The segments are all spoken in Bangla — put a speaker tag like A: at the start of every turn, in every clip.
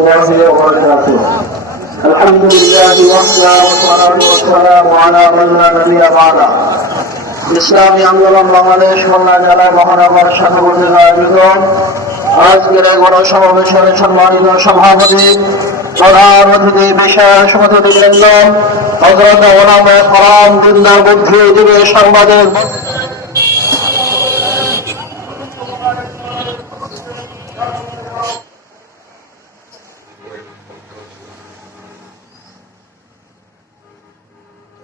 A: الله وبركاته. الحمد لله وحده والصلاة والسلام على من لا نبي بعده. ইসলামী আন্দোলন বাংলাদেশ খুলনা জেলায় মহানগর সাধুবন্দির আয়োজিত আজকের এই সমাবেশের সম্মানিত সভাপতি, প্রধান অতিথি, বিশেষ সাংবাদিক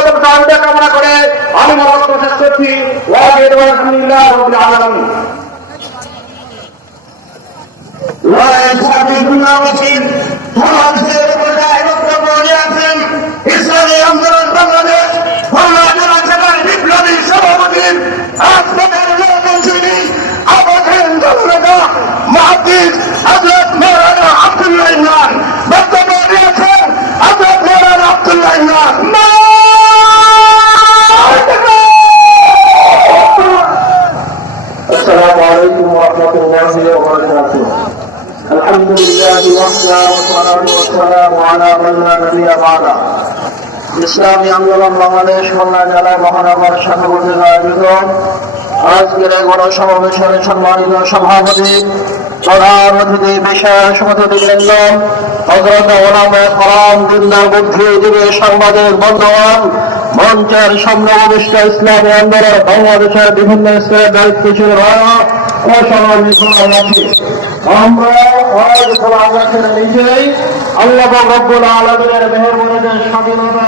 B: এবং সহযোগিতা কামনা করে আমি মনোনয়ন শেষ করছি। আলহামদুলিল্লাহ আলমী ইসলামী
A: الحمد لله وحده والصلاة والسلام على من لا نبي بعده ইসলামী আন্দোলন বাংলাদেশ খুলনা জেলা মহানগর শাখা কর্তৃক আয়োজিত আজকের এই গণ সমাবেশের সম্মানিত সভাপতি প্রধান অতিথি বিশেষ অতিথিবৃন্দ হজরত ওলামে করম দিনদার বুদ্ধিজীবী সাংবাদিক বন্ধুগণ মঞ্চের সামনে অভিষ্ট ইসলামী আন্দোলন বাংলাদেশের বিভিন্ন স্তরের দায়িত্বশীল রয়া অসমাবেশ আছি আমরা নিজেই আল্লাহ রব্বুল আলমের মেহরবানের স্বাধীনতা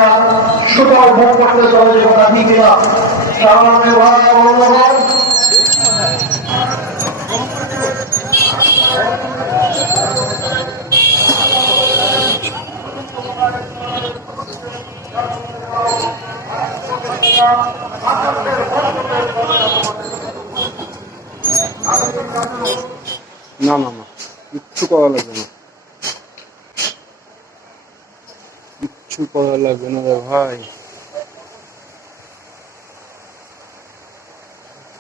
A: সুতরাং ভোগ করতে চলে কথা
C: না না না। কিচ্ছু করা লাগবে না। কিচ্ছু করা লাগবে না রে ভাই।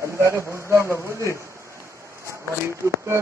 C: আমি তাকে বুঝলাম না, বুঝলি? আমার ইউটিউবটা